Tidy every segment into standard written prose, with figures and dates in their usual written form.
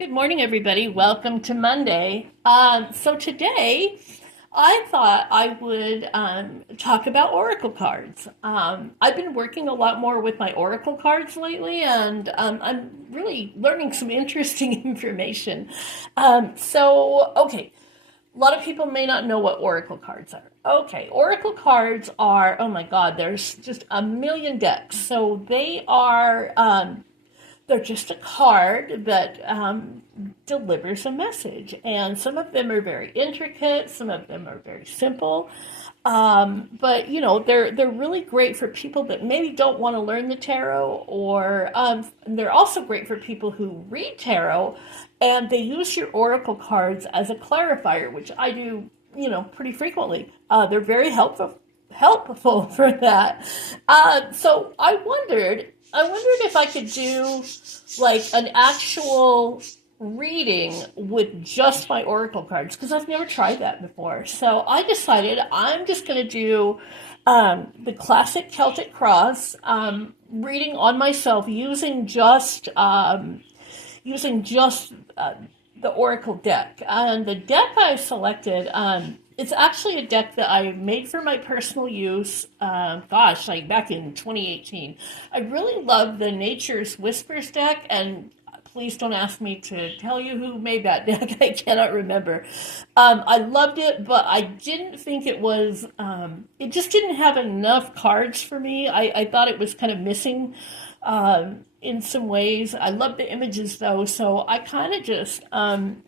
Good morning, everybody. Welcome to Monday. So today, I thought I would talk about Oracle cards. I've been working a lot more with my Oracle cards lately, and I'm really learning some interesting information. Okay, a lot of people may not know what Oracle cards are. Okay, Oracle cards are, oh my God, there's just a million decks. So they're just a card that delivers a message. And some of them are very intricate, some of them are very simple. But they're really great for people that maybe don't want to learn the tarot, or they're also great for people who read tarot and they use your oracle cards as a clarifier, which I do, pretty frequently. They're very helpful for that. So I wondered if I could do like an actual reading with just my oracle cards, because I've never tried that before. So I decided I'm just going to do the classic Celtic cross reading on myself using just the oracle deck. And the deck I selected, it's actually a deck that I made for my personal use. Like back in 2018. I really love the Nature's Whispers deck, and please don't ask me to tell you who made that deck. I cannot remember. I loved it, but I didn't think it was. It just didn't have enough cards for me. I thought it was kind of missing. In some ways, I love the images though, so I kind of just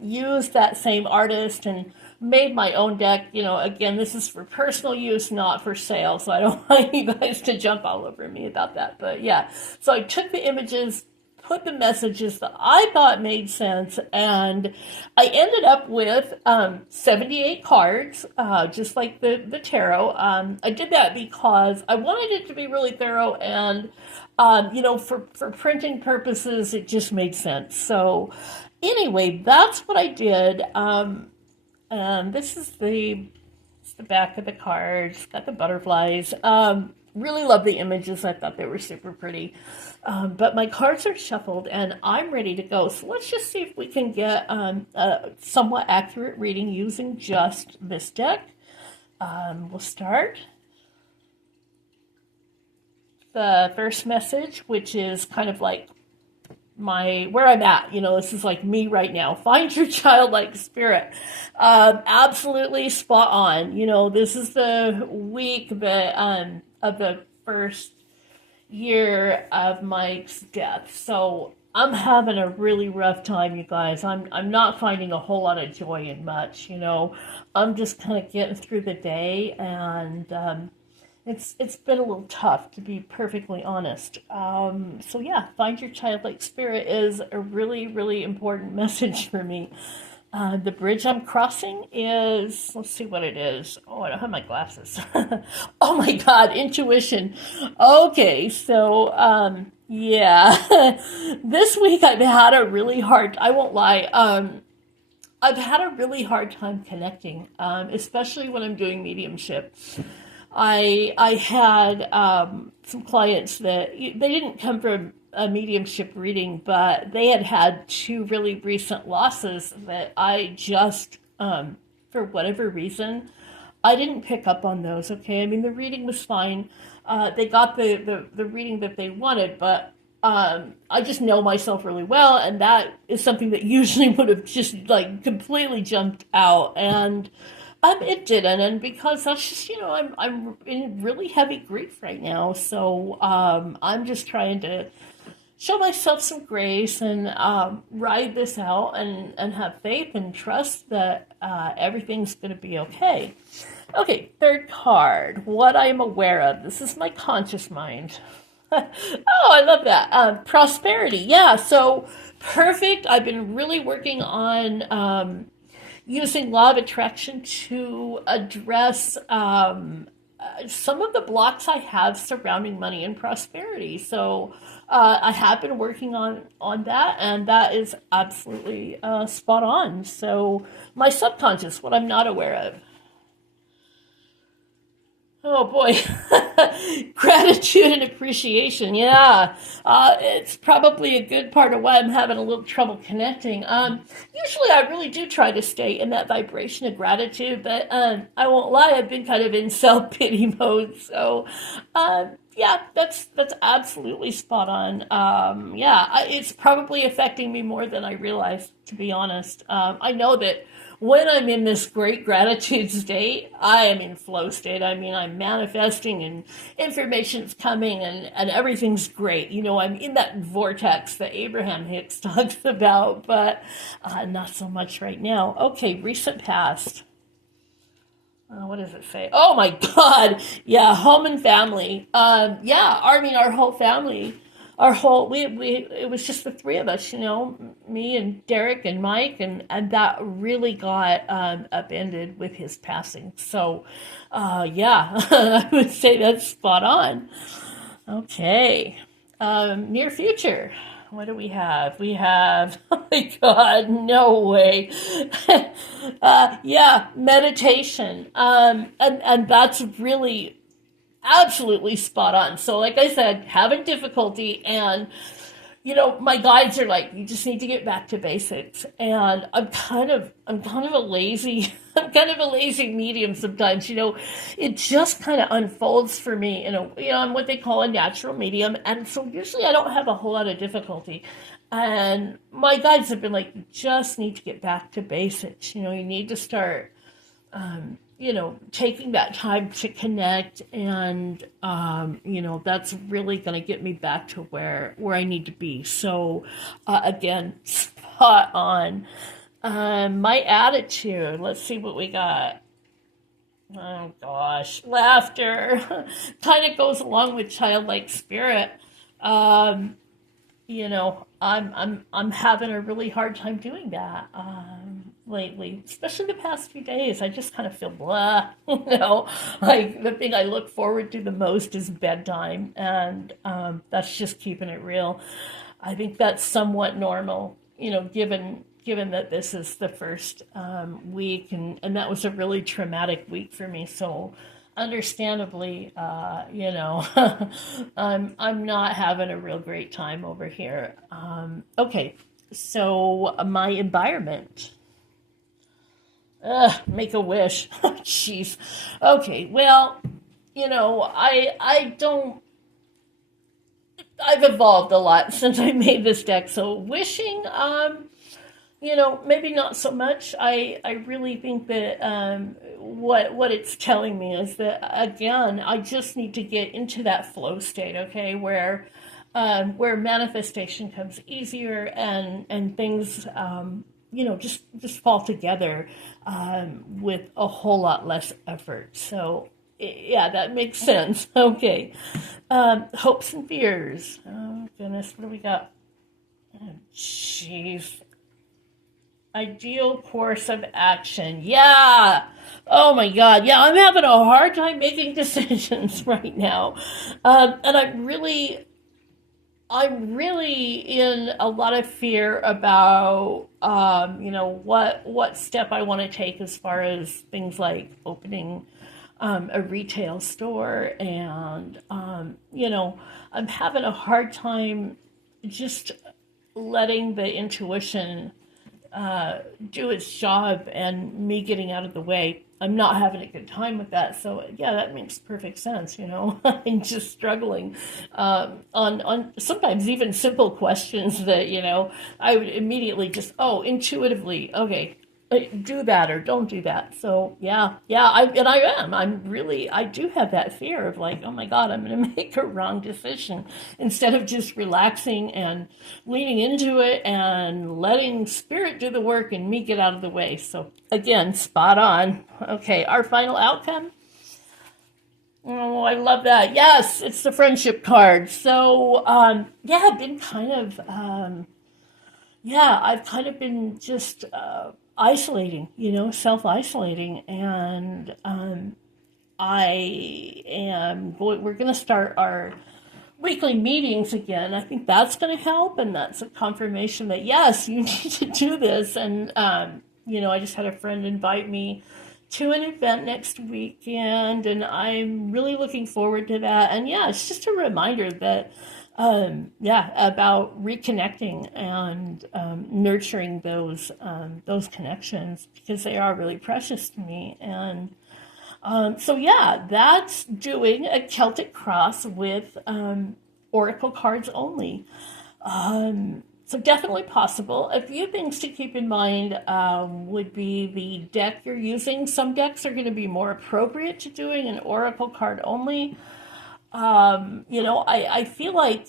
used that same artist and made my own deck. Again, this is for personal use, not for sale, so I don't want you guys to jump all over me about that. But yeah, so I took the images, put the messages that I thought made sense, and I ended up with 78 cards, just like the tarot. I did that because I wanted it to be really thorough, and for printing purposes, it just made sense. So anyway, that's what I did. And this is the back of the cards. Got the butterflies. Really love the images. I thought they were super pretty. But my cards are shuffled and I'm ready to go. So let's just see if we can get a somewhat accurate reading using just this deck. We'll start. The first message, which is kind of like where I'm at. This is like me right now. Find your childlike spirit. Absolutely spot on. This is the week that of the first year of Mike's death. So I'm having a really rough time, you guys. I'm not finding a whole lot of joy in much. I'm just kind of getting through the day, and it's been a little tough, to be perfectly honest. So yeah, find your childlike spirit is a really, really important message for me. The bridge I'm crossing is, let's see what it is. Oh, I don't have my glasses. Oh my God, intuition. Okay, so yeah, this week I've had a really hard, I won't lie, I've had a really hard time connecting, especially when I'm doing mediumship. I had some clients that they didn't come from a mediumship reading, but they had two really recent losses that I just, for whatever reason, I didn't pick up on those. Okay, I mean the reading was fine. They got the reading that they wanted, but I just know myself really well, and that is something that usually would have just like completely jumped out, and it didn't, and because that's just I'm in really heavy grief right now, so I'm just trying to show myself some grace and ride this out and have faith and trust that everything's going to be okay. Okay, third card. What I am aware of. This is my conscious mind. Oh, I love that. Prosperity. Yeah, so perfect. I've been really working on using law of attraction to address some of the blocks I have surrounding money and prosperity. So I have been working on that, and that is absolutely spot on. So my subconscious, what I'm not aware of. Oh boy, gratitude and appreciation. Yeah, it's probably a good part of why I'm having a little trouble connecting. Usually, I really do try to stay in that vibration of gratitude, but I won't lie, I've been kind of in self pity mode. So, yeah, that's absolutely spot on. Yeah, it's probably affecting me more than I realize, to be honest. I know that when I'm in this great gratitude state, I am in flow state. I mean, I'm manifesting and information's coming and everything's great. You know, I'm in that vortex that Abraham Hicks talks about, but not so much right now. Okay, recent past. What does it say? Oh my God. Yeah, home and family. Yeah, I mean, our whole family, it was just the three of us, you know, me and Derek and Mike, and that really got upended with his passing. So, yeah, I would say that's spot on. Okay. Near future. What do we have? We have, oh my God, no way. Yeah, meditation. And that's really absolutely spot on. So, like I said, having difficulty, and you know, my guides are like, you just need to get back to basics. And I'm kind of a lazy, I'm kind of a lazy medium sometimes. You know, it just kind of unfolds for me in a, you know, I'm what they call a natural medium, and so usually I don't have a whole lot of difficulty. And my guides have been like, you just need to get back to basics. You know, you need to start you know, taking that time to connect, and you know, that's really going to get me back to where I need to be. So again, spot on. My attitude. Let's see what we got. Oh gosh, laughter kind of goes along with childlike spirit. Um, you know, I'm having a really hard time doing that lately, especially the past few days. I just kind of feel blah. You know, like the thing I look forward to the most is bedtime, and that's just keeping it real. I think that's somewhat normal, you know, given that this is the first week, and that was a really traumatic week for me. So understandably, you know, I'm not having a real great time over here. Okay, so my environment. Make a wish. Jeez. Okay, well, you know, I don't. I've evolved a lot since I made this deck. So wishing, you know, maybe not so much. I really think that what it's telling me is that, again, I just need to get into that flow state, okay, where manifestation comes easier, and things you know, just fall together with a whole lot less effort. So yeah, that makes sense. Okay. Hopes and fears. Oh goodness, what do we got? Oh, jeez. Ideal course of action. Yeah. Oh my God. Yeah, I'm having a hard time making decisions right now. And I'm really in a lot of fear about, you know, what step I want to take as far as things like opening a retail store, and you know, I'm having a hard time just letting the intuition do its job and me getting out of the way. I'm not having a good time with that. So yeah, that makes perfect sense. You know, I'm just struggling on sometimes even simple questions that, you know, I would immediately just, oh, intuitively, okay, do that or don't do that. So yeah, I do have that fear of like, oh my God, I'm going to make a wrong decision, instead of just relaxing and leaning into it and letting spirit do the work and me get out of the way. So again, spot on. Okay, our final outcome. Oh, I love that. Yes, it's the friendship card. So yeah, I've been kind of I've kind of been just isolating, you know, self-isolating, and we're going to start our weekly meetings again. I think that's going to help, and that's a confirmation that yes, you need to do this. And you know, I just had a friend invite me to an event next weekend, and I'm really looking forward to that. And yeah, it's just a reminder that, yeah, about reconnecting and nurturing those connections because they are really precious to me. And so yeah, that's doing a Celtic cross with oracle cards only. So definitely possible. A few things to keep in mind would be the deck you're using. Some decks are going to be more appropriate to doing an oracle card only. I feel like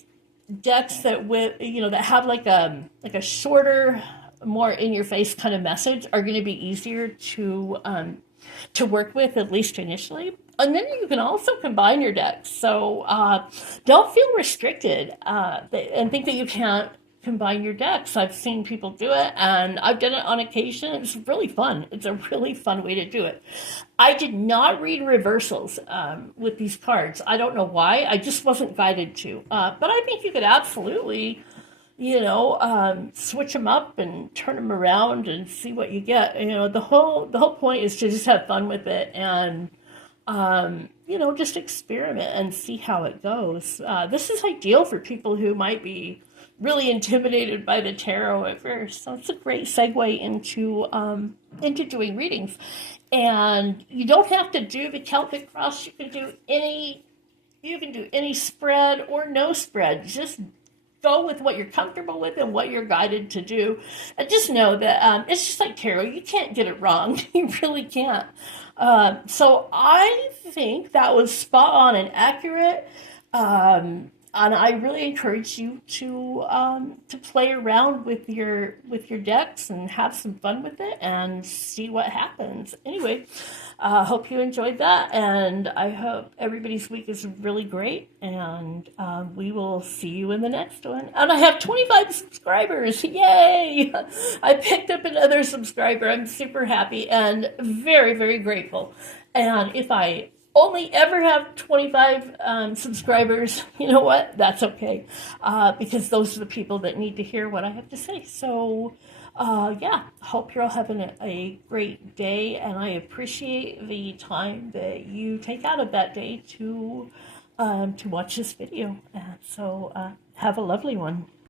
decks that that have like a shorter, more in your face kind of message are going to be easier to work with, at least initially. And then you can also combine your decks. So don't feel restricted and think that you can't combine your decks. I've seen people do it, and I've done it on occasion. It's really fun. It's a really fun way to do it. I did not read reversals with these cards. I don't know why. I just wasn't guided to. But I think you could absolutely switch them up and turn them around and see what you get. The whole point is to just have fun with it and just experiment and see how it goes. This is ideal for people who might be really intimidated by the tarot at first. So it's a great segue into doing readings. And you don't have to do the Celtic cross. You can do any spread or no spread. Just go with what you're comfortable with and what you're guided to do. And just know that it's just like tarot. You can't get it wrong. You really can't. So I think that was spot on and accurate. And I really encourage you to play around with your decks and have some fun with it and see what happens. Anyway, hope you enjoyed that, and I hope everybody's week is really great. And we will see you in the next one. And I have 25 subscribers! Yay! I picked up another subscriber. I'm super happy and very, very grateful. And if I only ever have 25 subscribers, you know what? That's okay. Because those are the people that need to hear what I have to say. So, yeah, hope you're all having a great day. And I appreciate the time that you take out of that day to watch this video. So, have a lovely one.